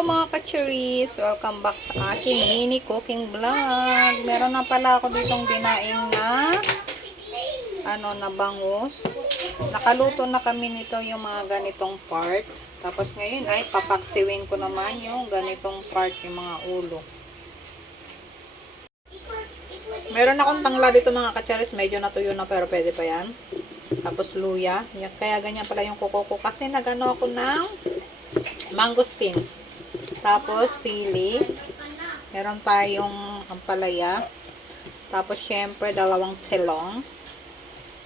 Hello mga kachuris! Welcome back sa aking mini cooking vlog. Meron na pala ako ditong dinaing na na bangus. Nakaluto na kami nito yung mga ganitong part. Tapos ngayon ay papaksiwin ko naman yung ganitong part, yung mga ulo. Meron akong tangla dito mga kachuris. Medyo natuyo na pero pwede pa yan. Tapos luya. Kaya ganyan pala yung kuko ko kasi nagano ako ng mangosteen. Tapos sili. Meron tayong ampalaya. Tapos syempre dalawang telong.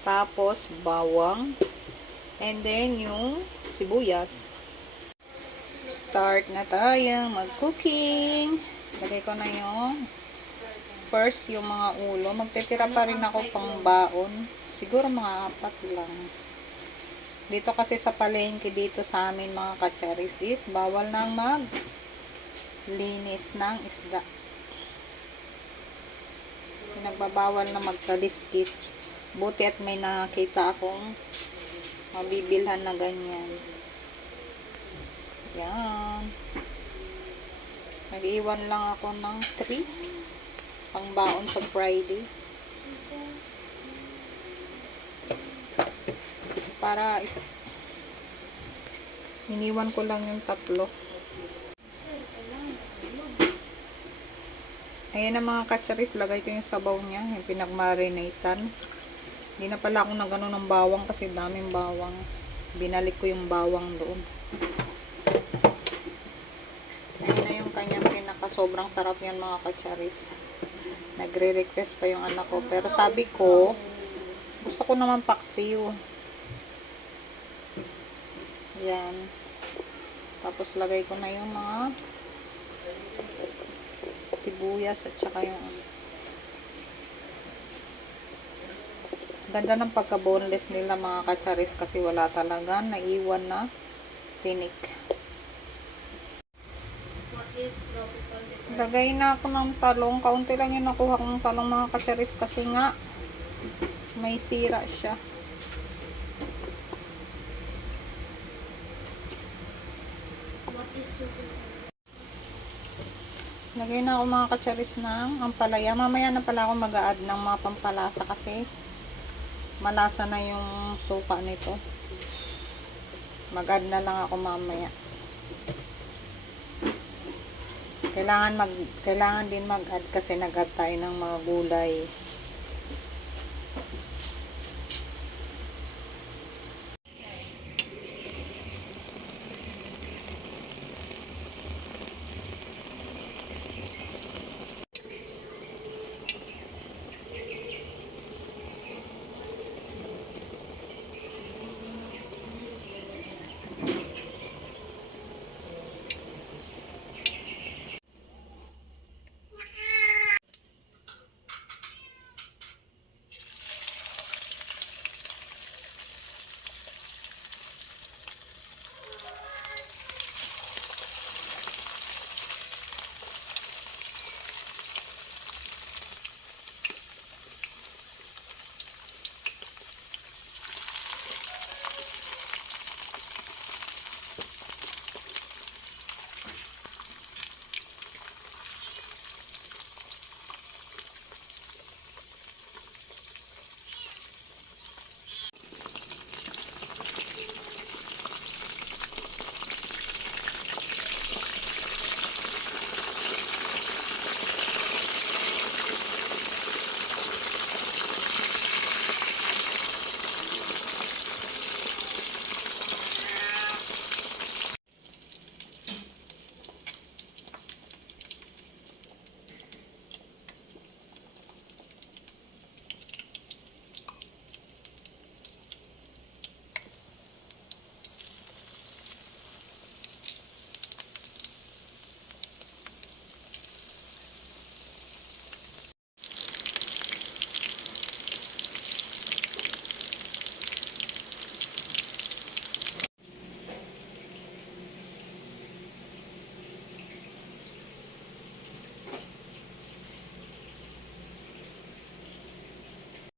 Tapos bawang. And then yung sibuyas. Start na tayo mag-cooking. Lagay ko na yung first yung mga ulo. Magtitira pa rin ako pang baon. Siguro mga 4 lang. Dito kasi sa palengke dito sa amin mga kacharis is bawal nang maglinis ng isda. Pinagbabawal na magkaliskis. Buti at may nakita akong mabibilhan na ganyan. Yan. Nag-iwan lang ako ng 3 pang baon sa Friday. Para iniwan ko lang yung 3. Ayan na mga kacharis, lagay ko yung sabaw niya, yung pinagmarinatan. Hindi na pala ako nagano ng bawang kasi daming bawang. Binalik ko yung bawang doon. Ayan na yung kanyang pinaka, sobrang sarap yan mga kacharis. Nagre-request pa yung anak ko, pero sabi ko gusto ko naman paksiw. Yan. Tapos lagay ko na yung mga sibuyas at saka yung ganda ng pagka-boneless nila mga kacharis kasi wala talaga naiwan na tinik. Lagay na ako ng talong. Kaunti lang yung nakuha kong talong mga kacharis kasi nga may sira siya. Lagay na ako mga kacharis ng ampalaya. Mamaya na pala ako mag-a-add ng mga pampalasa kasi malasa na yung suka nito. Mag-add na lang ako mamaya. Kailangan din mag-add kasi nag-add tayo ng mga gulay.